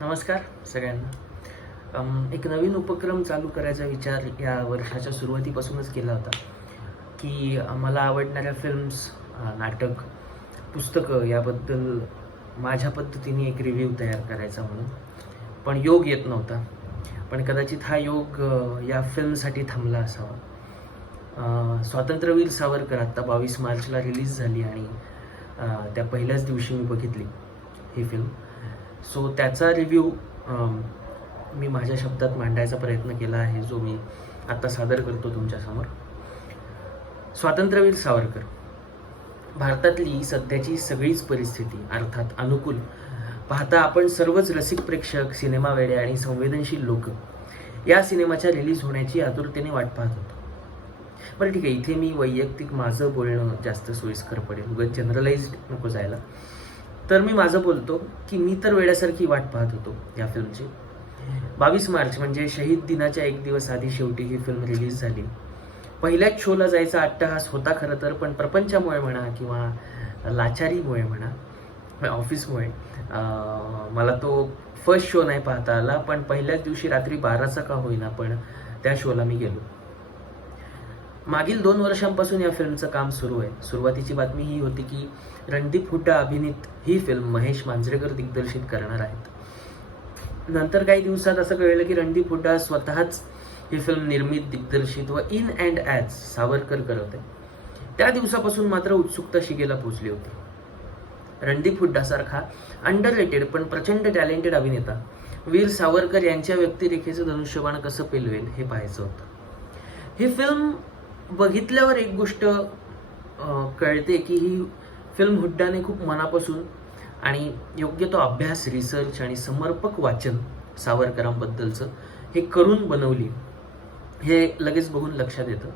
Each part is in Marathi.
नमस्कार सगळ्यांना. एक नवीन उपक्रम चालू करायचा विचार या वर्षाच्या सुरुवातीपासूनच केला होता की मला आवडणाऱ्या फिल्म्स, नाटक, पुस्तकं याबद्दल माझ्या पद्धतीने एक रिव्ह्यू तयार करायचा म्हणून. पण योग येत नव्हता. पण कदाचित हा योग या फिल्मसाठी थांबला असावा. स्वातंत्र्यवीर सावरकर आत्ता 22 मार्चला रिलीज झाली आणि त्या पहिल्याच दिवशी मी बघितली ही फिल्म. सो त्याचा रिव्ह्यू मी माझ्या शब्दात मांडायचा प्रयत्न केला आहे, जो मी आता सादर करतो तुमच्यासमोर. स्वातंत्र्यवीर सावरकर. भारतातली सध्याची सगळीच परिस्थिती अर्थात अनुकूल पाहता आपण सर्वच रसिक प्रेक्षक, सिनेमा वेडे आणि संवेदनशील लोक या सिनेमाच्या रिलीज होण्याची आतुरतेने वाट पाहत होतो. बरं ठीक आहे, इथे मी वैयक्तिक माझं बोलणं जास्त सोयीस्कर पडेल, उगाच जनरलाइज्ड नको जायला. तर मी माझं बोलतो की मी तर वेड्यासारखी वाट पाहत होतो या फिल्मची. 22 मार्च म्हणजे शहीद दिनाच्या एक दिवस आधी शेवटी ही फिल्म रिलीज झाली. पहिल्याच शोला जायचा अट्टहास होता खरं तर, पण प्रपंचामुळे म्हणा किंवा लाचारीमुळे म्हणा, ऑफिसमुळे मला तो फर्स्ट शो नाही पाहता आला. पण पहिल्याच दिवशी रात्री 12चा का होईना पण त्या शोला मी गेलो. मागील 2 वर्षांपासून या फिल्मचं काम सुरू आहे. सुरुवातीची बातमी ही होती की रणदीप हुड्डा अभिनीत ही फिल्म महेश मांजरेकर दिग्दर्शित करणार आहेत. नंतर काही दिवसात असं कळलं की रणदीप हुड्डा स्वतःच ही फिल्म निर्मित, दिग्दर्शित व इन अँड ॲज सावरकर करत आहे. त्या दिवसापासून मात्र उत्सुकता शिगेला पोचली होती. रणदीप हुड्डासारखा अंडररेटेड पण प्रचंड टॅलेंटेड अभिनेता वीर सावरकर यांच्या व्यक्तिरेखेचं धनुष्यबाण कसं पेलवेल हे पाहायचं होतं. ही फिल्म बघितल्यावर एक गोष्ट कळते की ही फिल्म हुड्डाने खूप मनापासून आणि योग्य तो अभ्यास, रिसर्च आणि समर्पक वाचन सावरकरांबद्दलचं हे करून बनवली, हे लगेच बघून लक्षात येतं.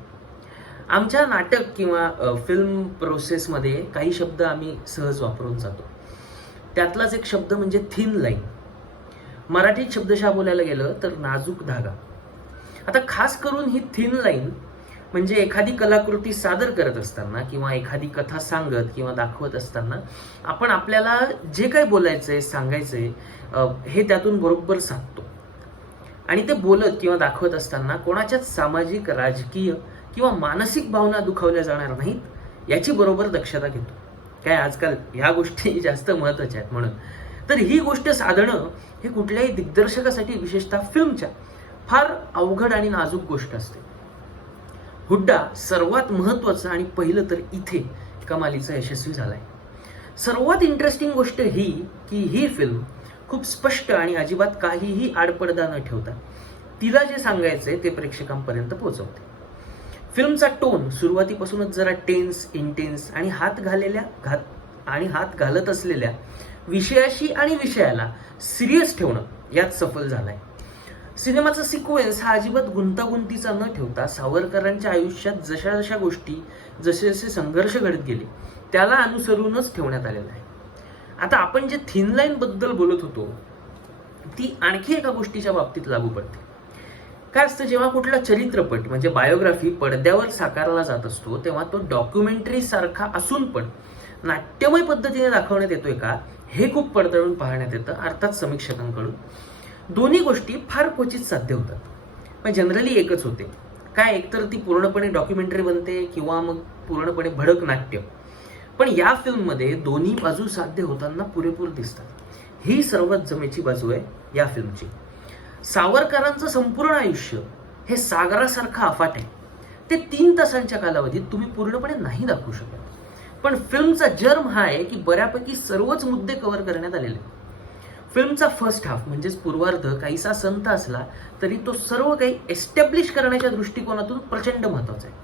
आमच्या नाटक किंवा फिल्म प्रोसेसमध्ये काही शब्द आम्ही सहज वापरून जातो. त्यातलाच एक शब्द म्हणजे थिन लाईन. मराठीत शब्दशः बोलायला गेलं तर नाजूक धागा. आता खास करून ही थिन लाईन म्हणजे एखादी कलाकृती सादर करत असताना किंवा एखादी कथा सांगत किंवा दाखवत असताना आपण आपल्याला जे काही बोलायचंय, सांगायचंय हे त्यातून बरोबर साधतो. आणि ते बोलत किंवा दाखवत असताना कोणाच्याच सामाजिक, राजकीय किंवा मानसिक भावना दुखावल्या जाणार नाहीत याची बरोबर दक्षता घेतो. काय आजकाल ह्या गोष्टी जास्त महत्त्वाच्या आहेत म्हणून. तर ही गोष्ट साधणं हे कुठल्याही दिग्दर्शकासाठी, विशेषतः फिल्मच्या, फार अवघड आणि नाजूक गोष्ट असते. हुड्डा सर्वात महत्त्वाचं आणि पहिलं तर इथे कमालीचा यशस्वी झालाय. सर्वात इंटरेस्टिंग गोष्ट ही की ही फिल्म खूप स्पष्ट आणि अजिबात काहीही आडपडदा न ठेवता तिला जे सांगायचंय ते प्रेक्षकांपर्यंत पोहोचवते. फिल्मचा टोन सुरुवातीपासूनच जरा टेन्स, इंटेन्स आणि हात घालत असलेल्या विषयाशी आणि विषयाला सिरियस ठेवणं यात सफल झालाय. सिनेमाचा सिक्वेन्स हा अजिबात गुंतागुंतीचा न ठेवता सावरकरांच्या आयुष्यात जशा जशा गोष्टी, जसे जसे संघर्ष घडत गेले त्याला अनुसरूनच ठेवण्यात आलेला आहे. आता आपण जे थिन लाईन बद्दल बोलत होतो ती आणखी एका गोष्टीच्या बाबतीत लागू पडते. काय असतं, जेव्हा कुठला चरित्रपट म्हणजे बायोग्राफी पडद्यावर साकारला जात असतो तेव्हा तो डॉक्युमेंटरी सारखा असून पण नाट्यमय पद्धतीने दाखवण्यात येतोय का हे खूप पडताळून पाहण्यात येतं, अर्थात समीक्षकांकडून. दोन्ही गोष्टी फार क्वचित साध्य होतात, पण जनरली एकच होते. काय, एकतर ती पूर्णपणे डॉक्युमेंटरी बनते किंवा मग पूर्णपणे भडक नाट्य. पण या फिल्ममध्ये दोन्ही बाजू साध्य होताना पुरेपूर दिसतात. ही सर्वात जमेची बाजू आहे या फिल्मची. सावरकरांचं संपूर्ण आयुष्य हे सागरासारखं अफाट आहे. ते 3 तासांच्या कालावधीत तुम्ही पूर्णपणे नाही दाखवू शकत. पण फिल्मचा जर्म हा आहे की बऱ्यापैकी सर्वच मुद्दे कव्हर करण्यात आलेले. फिल्मचा फर्स्ट हाफ म्हणजेच पूर्वार्ध काहीसा संत असला तरी तो सर्व काही एस्टॅब्लिश करण्याच्या दृष्टिकोनातून प्रचंड महत्वाचा आहे.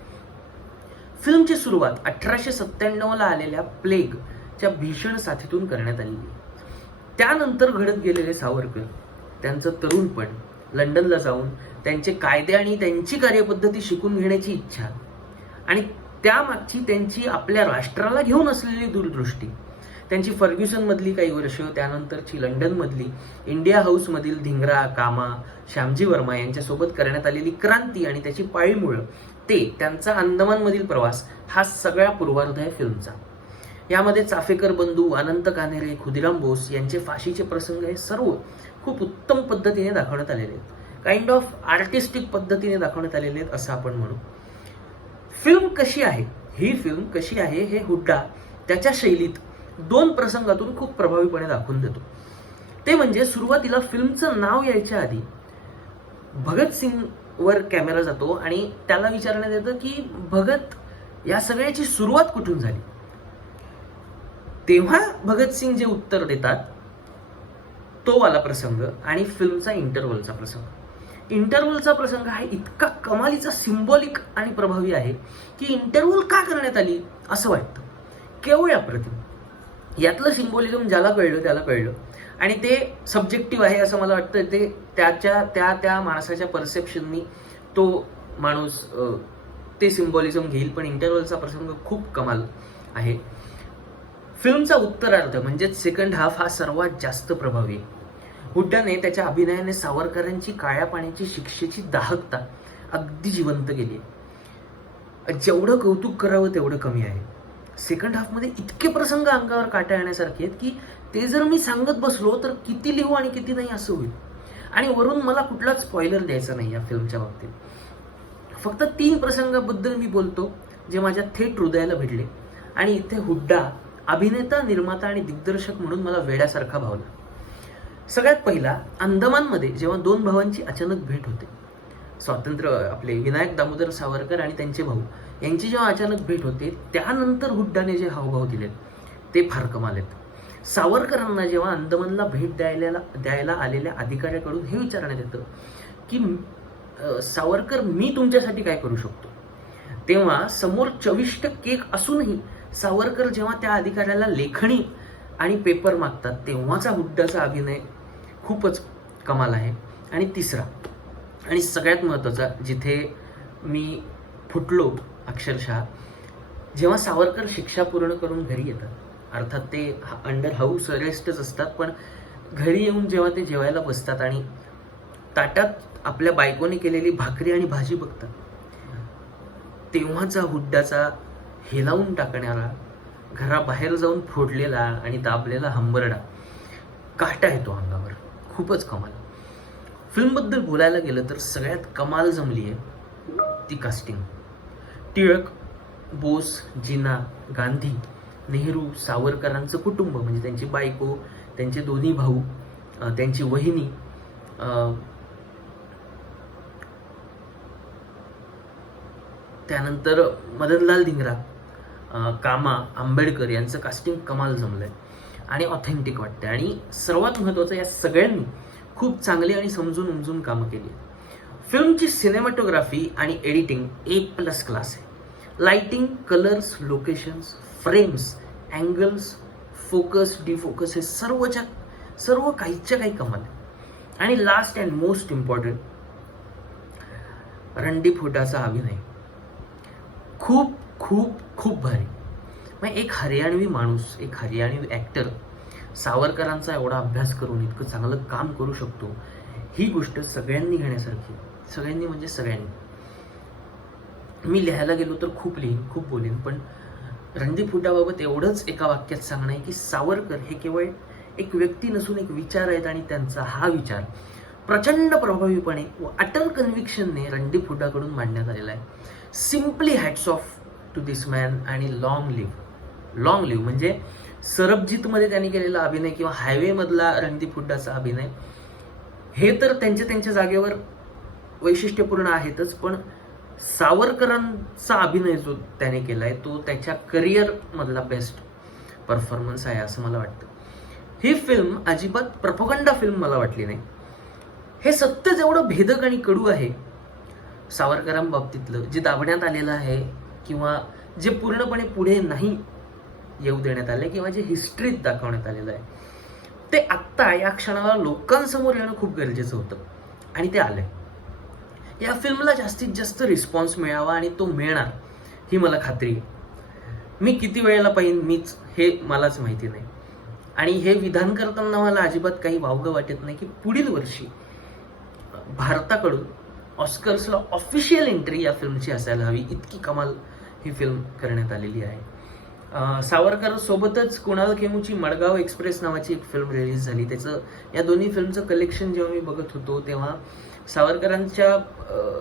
फिल्मची सुरुवात 1897ला आलेल्या प्लेगच्या भीषण साथीतून करण्यात आलेली. त्यानंतर घडत गेलेले सावरकर, त्यांचं तरुणपण, लंडनला जाऊन त्यांचे कायदे आणि त्यांची कार्यपद्धती शिकून घेण्याची इच्छा आणि त्यामागची त्यांची आपल्या राष्ट्राला घेऊन असलेली दूरदृष्टी, त्यांची फर्ग्युसनमधली काही वर्ष, त्यानंतरची लंडनमधली इंडिया हाऊसमधील धिंगरा, कामा, श्यामजी वर्मा यांच्यासोबत करण्यात आलेली क्रांती आणि त्याची पाळीमुळं, ते त्यांचा अंदमानमधील प्रवास, हा सगळा पूर्वार्ध आहे फिल्मचा. यामध्ये चाफेकर बंधू, अनंत कान्हेरे, खुदिराम बोस यांचे फाशीचे प्रसंग हे सर्व खूप उत्तम पद्धतीने दाखवण्यात आलेले आहेत. काइंड ऑफ आर्टिस्टिक पद्धतीने दाखवण्यात आलेले आहेत असं आपण म्हणू. फिल्म कशी आहे, ही फिल्म कशी आहे हे हुड्डा त्याच्या शैलीत 2 प्रसंगातून खूप प्रभावीपणे दाखवून देतो. ते म्हणजे सुरुवातीला फिल्मचं नाव यायच्या आधी भगतसिंग वर कॅमेरा जातो आणि त्याला विचारण्यात येतं की भगत, या सगळ्याची सुरुवात कुठून झाली. तेव्हा भगतसिंग जे उत्तर देतात तो वाला प्रसंग आणि फिल्मचा इंटरव्हलचा प्रसंग. इंटरव्हलचा प्रसंग हा इतका कमालीचा सिम्बॉलिक आणि प्रभावी आहे की इंटरव्हल का करण्यात आली असं वाटतं. केवळ अप्रतिम. यातलं सिम्बॉलिझम ज्याला कळलं त्याला कळलं आणि ते सब्जेक्टिव्ह आहे असं मला वाटतं. ते त्या माणसाच्या परसेप्शननी तो माणूस ते सिम्बॉलिझम घेईल. पण इंटरव्हलचा प्रसंग खूप कमाल आहे. फिल्मचा उत्तरार्ध म्हणजेच सेकंड हाफ हा सर्वात जास्त प्रभावी आहे. हुड्डाने त्याच्या अभिनयाने सावरकरांची काळ्या पाण्याची शिक्षेची दाहकता अगदी जिवंत केली आहे. जेवढं कौतुक करावं तेवढं कमी आहे. सेकंड हाफमध्ये इतके प्रसंग अंगावर काटा येण्यासारखे आहेत की ते जर मी सांगत बसलो तर किती लिहू आणि किती नाही असं होईल. आणि वरून मला कुठलाच स्पॉइलर द्यायचा नाही या फिल्मच्या बाबतीत. फक्त 3 प्रसंगाबद्दल मी बोलतो जे माझ्या थेट हृदयाला भेटले आणि इथे हुड्डा अभिनेता, निर्माता आणि दिग्दर्शक म्हणून मला वेड्यासारखा भावला. सगळ्यात पहिला, अंदमानमध्ये जेव्हा 2 भावांची अचानक भेट होते. आपले विनायक दामोदर सावरकर आणि त्यांचे भाऊ यांची जेव्हा अचानक भेट होते त्यानंतर हुड्डाने जे हावभाव दिलेत ते फार कमाल आहेत. सावरकरांना जेव्हा अंदमानला भेट द्यायला आलेल्या अधिकाऱ्याकडून हे विचारण्यात येतं की सावरकर, मी तुमच्यासाठी काय करू शकतो, तेव्हा समोर चविष्ट केक असूनही सावरकर जेव्हा त्या अधिकाऱ्याला लेखणी आणि पेपर मागतात तेव्हाचा हुड्डाचा अभिनय खूपच कमाल आहे. आणि तिसरा आणि सगळ्यात महत्त्वाचा, जिथे मी फुटलो अक्षरशः, जेव्हा सावरकर शिक्षा पूर्ण करून घरी येतात. अर्थात ते अंडर हाऊस अरेस्टच असतात, पण घरी येऊन जेव्हा ते जेवायला बसतात आणि ताटात आपल्या बायकोने केलेली भाकरी आणि भाजी बघतात तेव्हाचा हुड्डाचा हेलावून टाकणारा, घराबाहेर जाऊन फोडलेला आणि दाबलेला हंबरडा काटा येतो अंगावर. खूपच कमाल. फिल्मबद्दल बोलायला गेलं तर सगळ्यात कमाल जमली आहे ती कास्टिंग. टिळक, बोस, जिना, गांधी, नेहरू, सावरकरांचं कुटुंब म्हणजे त्यांची बायको, त्यांचे 2 भाऊ, त्यांची वहिनी, त्यानंतर मदनलाल धिंगरा, कामा, आंबेडकर यांचं कास्टिंग कमाल जमलंय आणि ऑथेंटिक वाटतंय. आणि सर्वात महत्त्वाचं, या सगळ्यांनी खूप चांगली आणि समजून उमजून कामं केली. फिल्मची सिनेमॅटोग्राफी आणि एडिटिंग A+ क्लास आहे. Lighting, colours, locations, frames, angles, focus, defocus हे सर्व काहीच्या काही कमाल आहे. आणि last and most important, Randeep हुड्डाचा अभिनय खूप खूप खूप भारी. मग एक हरियाणवी माणूस, एक हरियाणवी ॲक्टर सावरकरांचा एवढा अभ्यास करून इतकं चांगलं काम करू शकतो, ही गोष्ट सगळ्यांनी घेण्यासारखी. सगळ्यांनी म्हणजे सगळ्यांनी. मी लिहायला गेलो तर खूप लिहीन, खूप बोलेन, पण रणदीप हुड्डाबाबत एवढंच एका वाक्यात सांगणं आहे की सावरकर हे केवळ एक व्यक्ती नसून एक विचार आहेत आणि त्यांचा हा विचार प्रचंड प्रभावीपणे व अटर कन्व्हिक्शनने रणदीप हुड्डाकडून मांडण्यात आलेला आहे. Simply hats off to this man आणि लॉंग लिव्ह म्हणजे सरबजीतमध्ये त्यांनी केलेला अभिनय किंवा हायवेमधला रणदीप हुड्डाचा अभिनय हे तर त्यांच्या जागेवर वैशिष्ट्यपूर्ण आहेतच, पण सावरकरांचा अभिनय जो त्याने केलाय तो त्याच्या करिअरमधला बेस्ट परफॉर्मन्स आहे असं मला वाटतं. ही फिल्म अजिबात प्रोपगंडा फिल्म मला वाटली नाही. हे सत्य जेवढं भेदक आणि कडू आहे सावरकरांबाबतीतलं, जे दाबण्यात आलेलं आहे किंवा जे पूर्णपणे पुढे नाही येऊ देण्यात आले किंवा जे हिस्ट्रीत दाखवण्यात आलेलं आहे, ते आत्ता या क्षणाला लोकांसमोर येणं खूप गरजेचं होतं आणि ते आलंय. या फिल्मला जास्तीत जास्त रिस्पॉन्स मिळावा आणि तो मिळणार ही मला खात्री आहे. मी किती वेळेला पाहिन हे मलाच माहिती नाही. आणि हे विधान करताना मला अजिबात काही वावगं वाटत नाही की पुढील वर्षी भारताकडून ऑस्कर्सला ऑफिशियल एंट्री या फिल्मची असायला हवी. इतकी कमाल ही फिल्म करण्यात आलेली आहे. सावरकर सोबतच कुणाल खेमूची मडगाव एक्सप्रेस नावाची एक फिल्म रिलीज झाली. त्याचं या दोन्ही फिल्मचं कलेक्शन जेव्हा मी बघत होतो तेव्हा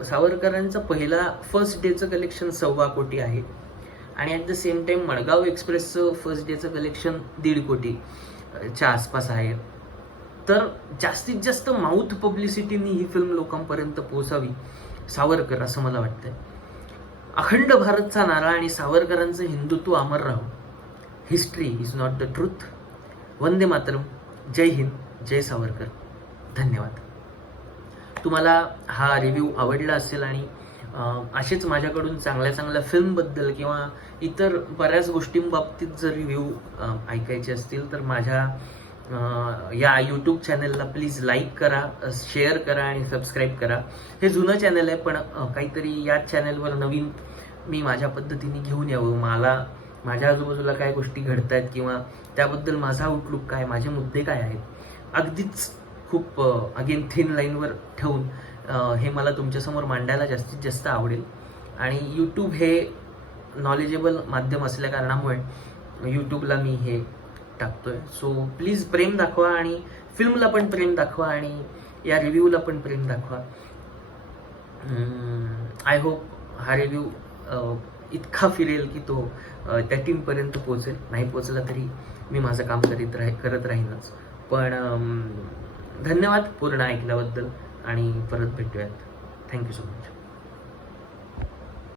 सावरकरांचा पहिला फर्स्ट डेचं कलेक्शन 1.25 कोटी आहे आणि at the same time Madgaon एक्सप्रेसचं फर्स्ट डेचं कलेक्शन 1.5 कोटीच्या आसपास आहे. तर जास्तीत जास्त माउथ पब्लिसिटीनी ही फिल्म लोकांपर्यंत पोहोचावी सावरकर, असं मला वाटतंय. अखंड भारतचा नारा आणि सावरकरांचं हिंदुत्व अमर राहो. History is not the truth. वंदे मातरम. जय हिंद. जय सावरकर. धन्यवाद. तुम्हाला हा रिव्ह्यू आवडला असेल आणि असेच माझ्याकडून चांगल्या चांगल्या फिल्मबद्दल किंवा इतर बऱ्याच गोष्टींबाबतीत जर रिव्ह्यू ऐकायचे असतील तर माझ्या या यूट्यूब चॅनलला प्लीज लाईक करा, शेअर करा आणि सबस्क्राईब करा. हे जुनं चॅनल आहे पण काहीतरी या चॅनलवर नवीन मी माझ्या पद्धतीने घेऊन यावं. मला माझ्या आजूबाजूला काय गोष्टी घडत आहेत किंवा त्याबद्दल माझा आउटलुक काय, माझे मुद्दे काय आहेत, अगदीच खूप अगेन थिन लाईनवर ठेवून हे मला तुमच्यासमोर मांडायला जास्तीत जास्त आवडेल. आणि यूट्यूब हे नॉलेजेबल माध्यम असल्या कारणामुळे यूट्यूबला मी हे टाकतोय. सो प्लीज प्रेम दाखवा आणि फिल्मला पण प्रेम दाखवा आणि या रिव्ह्यूला पण प्रेम दाखवा. आय होप हा रिव्ह्यू इतका फिरेल की तो त्या टीमपर्यंत पोहोचेल. नाही पोहोचला तरी मी माझं काम करत राहीनच. पण धन्यवाद पूर्ण ऐकल्याबद्दल आणि परत भेटूयात. Thank you so much.